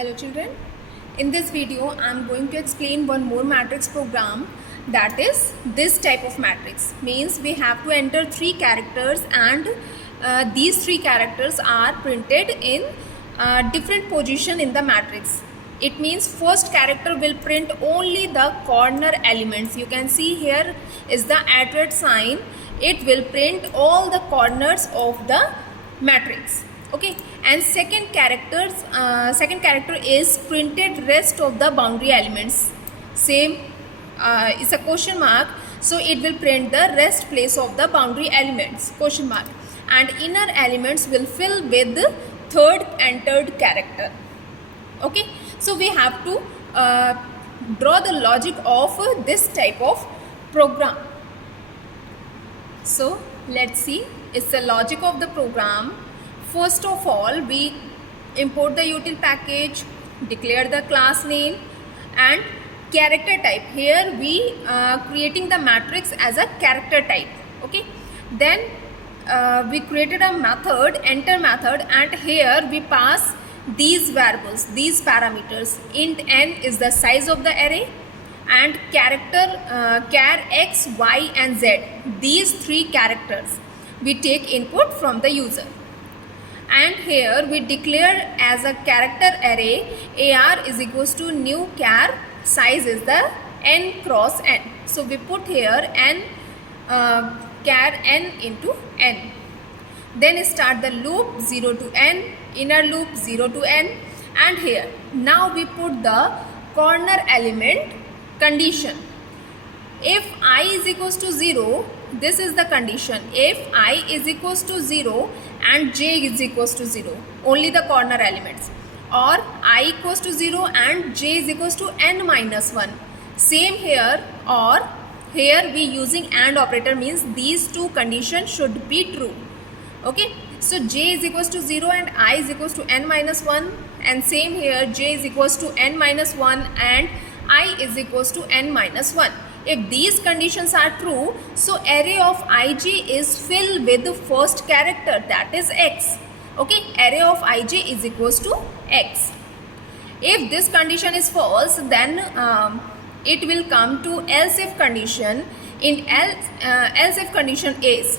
Hello children, in this video I am going to explain one more matrix program, that is this type of matrix. Means we have to enter three characters and these three characters are printed in different position in the matrix. It means first character will print only the corner elements. You can see here is the @ sign. It will print all the corners of the matrix. Okay, and second character is printed rest of the boundary elements. Same is a question mark, so it will print the rest place of the boundary elements, question mark, and inner elements will fill with the third entered character. Okay, so we have to draw the logic of this type of program. So let's see, it's the logic of the program. First of all, we import the util package, declare the class name and character type. Here we creating the matrix as a character type. Okay, then we created a method, enter method, and here we pass these variables, these parameters. Int n is the size of the array, and character char x, y and z. These three characters we take input from the user. And here we declare as a character array AR is equals to new char, size is the n cross n. So we put here n char n into n. Then start the loop 0 to n, inner loop 0 to n, and here now we put the corner element condition. If I is equals to 0, this is the condition. If I is equals to 0 and j is equals to 0, only the corner elements, or I equals to 0 and j is equals to n minus 1. Same here, or here we using AND operator, means these two conditions should be true. Okay, so j is equals to 0 and I is equals to n minus 1, and same here j is equals to n minus 1 and I is equals to n minus 1. If these conditions are true, so array of ij is filled with the first character, that is x. Okay, array of ij is equals to x. If this condition is false, then it will come to else if condition. In else if condition is,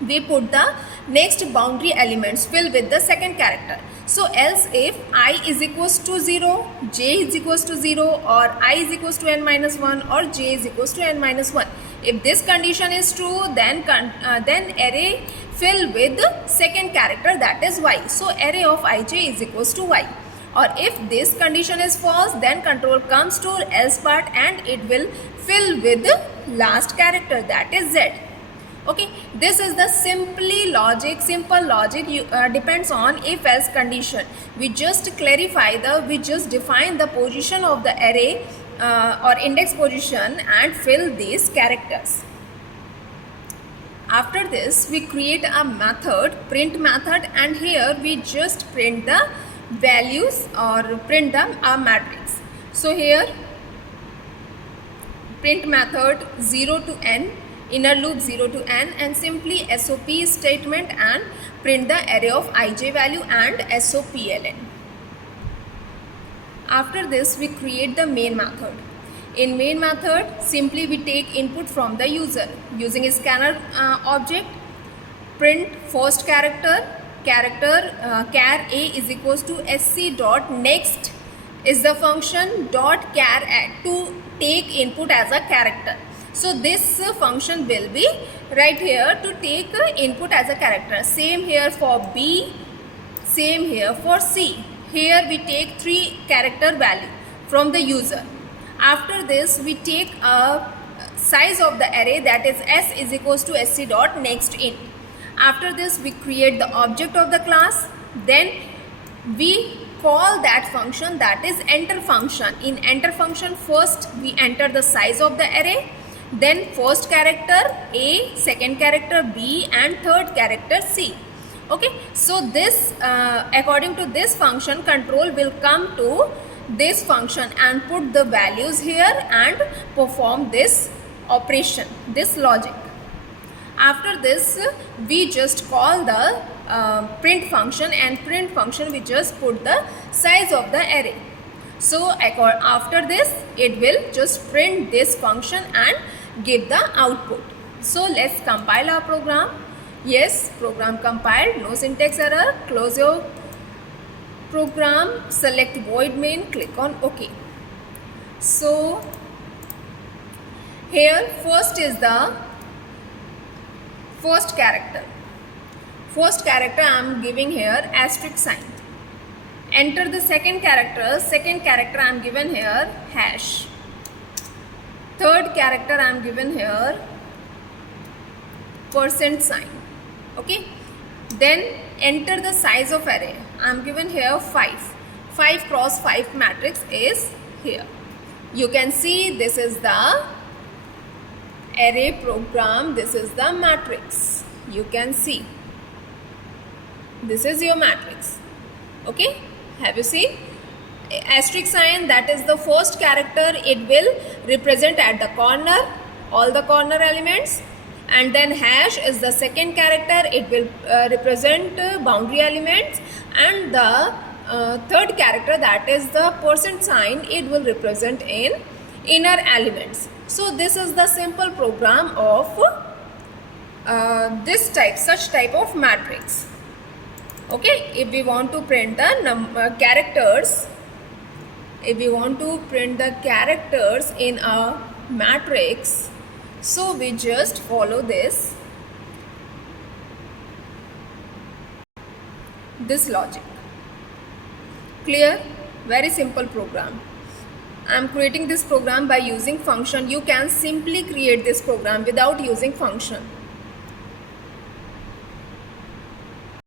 we put the next boundary elements fill with the second character. So else if I is equals to 0, j is equals to 0, or I is equals to n minus 1, or j is equals to n minus 1. If this condition is true, then array fill with the second character, that is y. So array of ij is equals to y. Or if this condition is false, then control comes to else part and it will fill with the last character, that is z. Okay, this is the simple logic depends on if else condition. We just define the position of the array or index position and fill these characters. After this, we create a method, print method, and here we just print the values or print a matrix. So here print method 0 to n, inner loop 0 to n, and simply SOP statement and print the array of ij value and SOPLN. After this, we create the main method. In main method, simply we take input from the user using a scanner object. Print first character char a is equals to sc dot next is the function dot char to take input as a character. So this function will be right here to take input as a character. Same here for B, same here for C. Here we take 3 character value from the user. After this, we take a size of the array, that is s is equals to sc dot next int. After this, we create the object of the class. Then we call that function, that is enter function. In enter function, first we enter the size of the array, then first character A, second character B, and third character C. Okay, so this according to this function, control will come to this function and put the values here and perform this operation, this logic. After this, we just call the print function, and print function we just put the size of the array. So after this it will just print this function and give the output. So let's compile our program. Yes, program compiled, no syntax error. Close your program, select void main, click on OK. So here first is the first character. First character I am giving here asterisk sign. Enter the second character. Second character I am given here hash. Third character I am given here % sign. Okay. Then enter the size of array. I am given here 5. 5 cross 5 matrix is here. You can see this is the array program. This is the matrix. You can see. This is your matrix. Okay. Have you seen? Asterisk sign, that is the first character. It will represent at the corner, all the corner elements. And then hash is the second character. It will represent boundary elements. And the third character, that is the % sign, it will represent in inner elements. So this is the simple program of such type of matrix. Okay, if we want to print the characters, if we want to print the characters in a matrix, so we just follow this logic. Clear? Very simple program. I am creating this program by using function. You can simply create this program without using function.